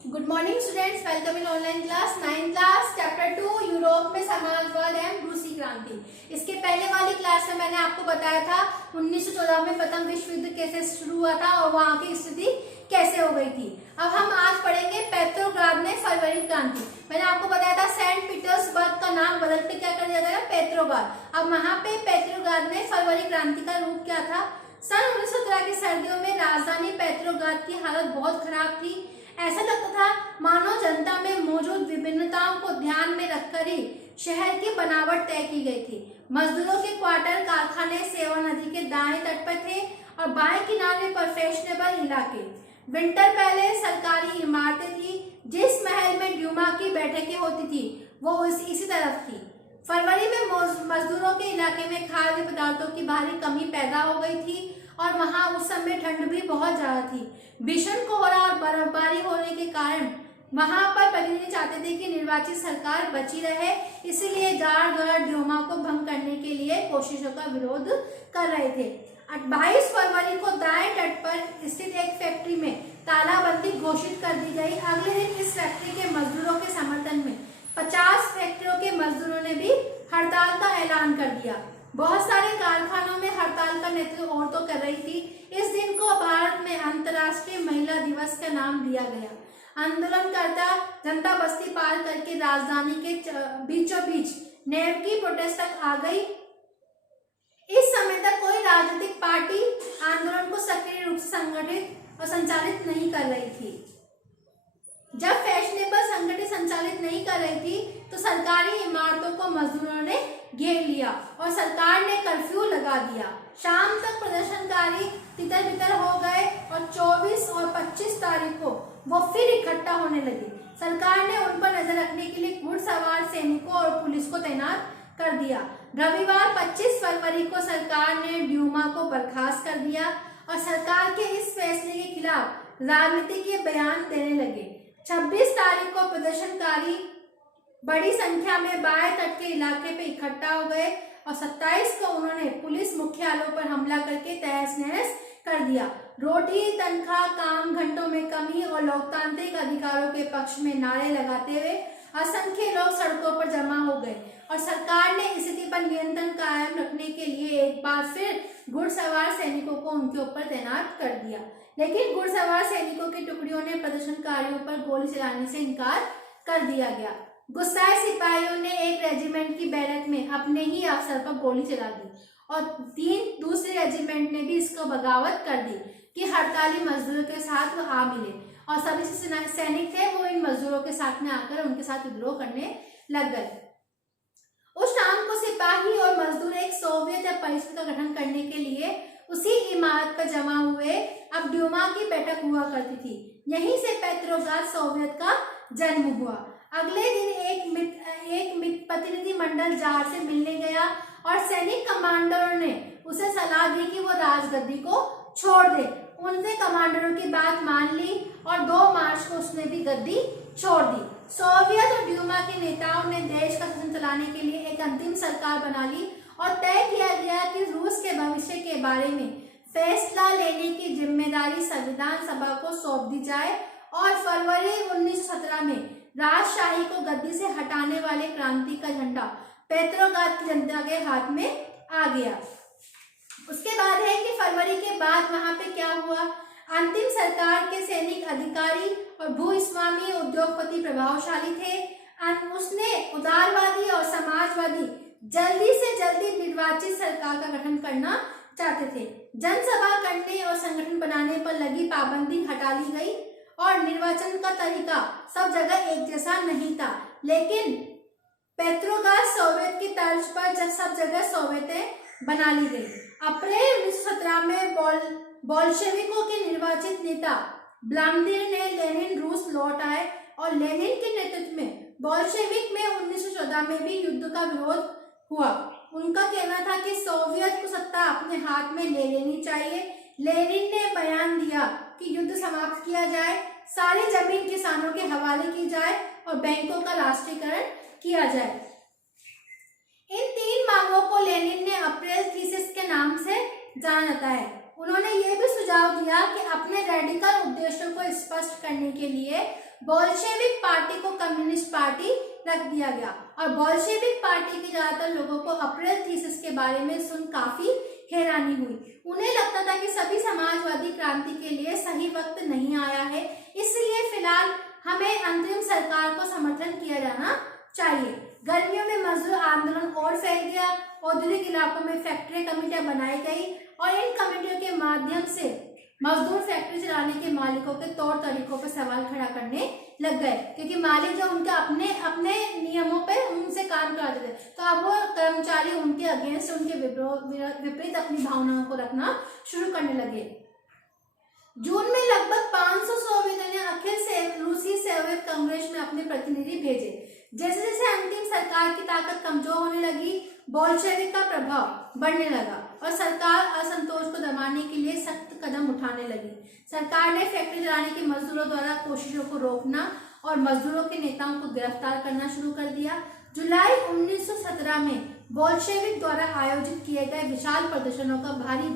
Good morning students, welcome in online class 9 class chapter 2 Europe में समाजवाद एवं रूसी क्रांति। इसके पहले वाली क्लास में मैंने आपको बताया था 1914 में प्रथम विश्व युद्ध कैसे शुरू हुआ था और वहां की स्थिति कैसे हो गई थी। अब हम आज पढ़ेंगे पेट्रोग्राद में फरवरी क्रांति। मैंने आपको बताया था सेंट पीटर्सबर्ग का नाम बदल के क्या कर दिया था, पेट्रोग्राद। अब वहां पे पेट्रोग्राद में फरवरी क्रांति का रूप क्या था। सन 1917 की सर्दियों में राजधानी पेट्रोग्राद की हालत बहुत खराब थी। ऐसा लगता था मानो जनता में मौजूद विभिन्नताओं को ध्यान में रखकर ही शहर की बनावट तय की गई थी। मजदूरों के क्वार्टर कारखाने सेवा नदी के दाएं तट पर थे और बाएं किनारे पर फैशनेबल इलाके। विंटर पैलेस सरकारी इमारतें थी। जिस महल में ड्यूमा की बैठकें होती थी वो इसी तरफ थी। फरवरी में मजदूरों के इलाके में खाद्य पदार्थों की भारी कमी पैदा हो गई थी और वहां उस समय ठंड भी बहुत ज्यादा थी। भीषण कोहरा और बर्फबारी होने के कारण वहां पर प्रतिनिधि चाहते थे कि निर्वाचित सरकार बची रहे, इसलिए जार द्वारा ड्यूमा को भंग करने के लिए कोशिशों का विरोध कर रहे थे। 22 फरवरी को दाएं तट पर स्थित एक फैक्ट्री में तालाबंदी घोषित कर दी गई। अगले दिन इस फैक्ट्री के मजदूरों के समर्थन में 50 फैक्ट्रियों के मजदूरों ने भी हड़ताल का ऐलान कर दिया। बहुत सारे कारखानों में हड़ताल का नेतृत्व औरतों कर रही थी। इस दिन को भारत में अंतर्राष्ट्रीय महिला दिवस का नाम दिया गया। आंदोलनकर्ता जनता बस्ती पार करके राजधानी के बीचों बीच नेवकी प्रोटेस्ट तक आ गई। इस समय तक कोई राजनीतिक पार्टी आंदोलन को सक्रिय रूप से संगठित और संचालित नहीं कर रही थी। जब फैशनेबल संगठन संचालित नहीं कर रही थी तो सरकारी इमारतों को मजदूरों ने घेर लिया और सरकार ने कर्फ्यू लगा दिया। शाम तक प्रदर्शनकारी तितर बितर हो गए और 24 और 25 तारीख को वो फिर इकट्ठा होने लगे। सरकार ने उन पर नजर रखने के लिए घुड़सवार सैनिकों और पुलिस को तैनात कर दिया। रविवार 25 फरवरी को सरकार ने ड्यूमा को बर्खास्त कर दिया और सरकार के इस फैसले के खिलाफ राजनीतिक बयान देने लगे। 26 तारीख को प्रदर्शनकारी बड़ी संख्या में बाएं तट के इलाके पे इकट्ठा हो गए और 27 को उन्होंने पुलिस मुख्यालयों पर हमला करके तहस नहस कर दिया। रोटी, तनख्वाह, काम घंटों में कमी और लोकतांत्रिक अधिकारों के पक्ष में नारे लगाते हुए असंख्य लोग सड़कों पर जमा हो गए और सरकार ने स्थिति पर नियंत्रण कायम रखने के लिए एक बार फिर घुड़सवार सैनिकों को उनके ऊपर तैनात कर दिया। लेकिन घुड़सवार सैनिकों की टुकड़ियों ने प्रदर्शनकारियों पर गोली चलाने से इनकार कर दिया गया। गुस्साए सिपाहियों ने एक रेजिमेंट की बैरक में अपने ही अफसर पर गोली चला दी और 3 दूसरे रेजिमेंट ने भी इसको बगावत कर दी कि हड़ताली मजदूरों के साथ वो आ मिले और सभी सैनिक थे वो इन मजदूरों के साथ में आकर उनके साथ विद्रोह करने लग गए। उस शाम को सिपाही और मजदूर एक सोवियत या परिषद का गठन करने के लिए उसी इमारत पर जमा हुए। अब ड्यूमा की बैठक हुआ करती थी। यहीं से पेट्रोग्राद सोवियत का जन्म हुआ। अगले दिन एक प्रतिनिधि मंडल जार से मिलने गया और सैनिक कमांडरों ने उसे सलाह दी कि वो राजगद्दी को छोड़ दे। उनसे कमांडरों की बात मान ली और 2 मार्च को उसने भी गद्दी छोड़ दी। सोवियत और ड्यूमा के नेताओं ने देश का शासन चलाने के लिए एक अंतिम सरकार बना ली और तय किया गया कि रूस के भविष्य के बारे में फैसला लेने की जिम्मेदारी संविधान सभा को सौंप दी जाए और फरवरी 1917 में राजशाही को गद्दी से हटाने वाले क्रांति का झंडा पेट्रोग्राद की जनता के हाथ में आ गया। उसके बाद है कि फरवरी के बाद वहां पे क्या हुआ। अंतिम सरकार के सैनिक अधिकारी और भूस्वामी उद्योगपति प्रभावशाली थे। उसने उदारवादी और समाजवादी जल्दी से जल्दी निर्वाचित सरकार का गठन करना चाहते थे। जनसभा करने और संगठन बनाने पर लगी पाबंदी हटा ली गई और निर्वाचन का तरीका सब जगह एक जैसा नहीं था। लेकिन पेट्रोग्राद सोवियत की तर्ज पर जब सब जगह सोवियतें बना ली गई। अप्रैल 1917 में बोल्शेविकों के निर्वाचित नेता व्लादिमीर ने लेनिन रूस लौट आए और लेनिन के नेतृत्व में बोल्शेविक में 1914 में भी युद्ध का विरोध हुआ। उनका कहना था कि सोवियत को सत्ता अपने हाथ में ले लेनी चाहिए। लेनिन ने बयान दिया कि युद्ध समाप्त किया जाए, सारी जमीन किसानों के हवाले की जाए और बैंकों का राष्ट्रीयकरण किया जाए। इन 3 मांगों को लेनिन ने अप्रैल थीसिस के नाम से जाना जाता है। उन्होंने ये भी सुझाव दिया कि अपने रेडिकल उद्देश्यों को स्पष्ट करने के लिए बोल्शेविक पार्टी को कम्युनिस्ट पार्टी रख दिया गया। और बोल्शेविक पार्टी के ज्यादातर लोगों को अप्रैल थीसिस के बारे में सुन काफी हैरानी हुई। उन्हें लगता था कि सभी समाजवादी क्रांति के लिए सही वक्त नहीं आया है, इसलिए फिलहाल हमें अंतरिम सरकार को समर्थन किया जाना चाहिए। गर्मियों में मजदूर आंदोलन और फैल गया। औद्योगिक इलाकों में फैक्ट्री कमेटियां बनाई गई और इन कमेटियों के माध्यम से मजदूर फैक्ट्री चलाने के मालिकों के तौर तरीकों पर सवाल खड़ा करने लग गए, क्योंकि मालिक जो उनके अपने अपने नियमों पे उनसे काम कराते थे, तो अब वो कर्मचारी उनके अगेंस्ट, उनके विपरीत अपनी भावनाओं को रखना शुरू करने लगे। जून में लगभग 500 सोवियतों ने अखिल रूसी सोवियत कांग्रेस में अपने प्रतिनिधि भेजे। जैसे जैसे अंतिम सरकार की ताकत कमजोर होने लगी, बोल्शेविक का प्रभाव बढ़ने लगा और सरकार असंतोष को दबाने के लिए सख्त कदम उठाने लगी। सरकार ने फैक्ट्री चलाने के मजदूरों द्वारा कोशिशों को रोकना और मजदूरों के नेताओं को गिरफ्तार करना शुरू कर दिया। जुलाई 1917 में बोल्शेविक द्वारा आयोजित किए गए विशाल प्रदर्शनों का भारी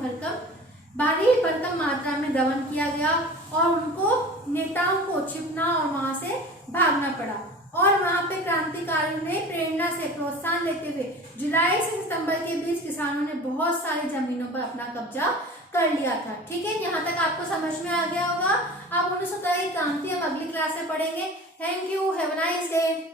भरकम मात्रा में दमन किया गया और उनको नेताओं को छिपना और वहां से भागना पड़ा। और वहां पे क्रांतिकारियों ने प्रेरणा से प्रोत्साहन लेते हुए जुलाई से सितंबर के बीच किसानों ने बहुत सारी जमीनों पर अपना कब्जा कर लिया था। ठीक है, यहाँ तक आपको समझ में आ गया होगा। अब 1917 की क्रांति हम अगली क्लास में पढ़ेंगे। Thank you, have a nice day.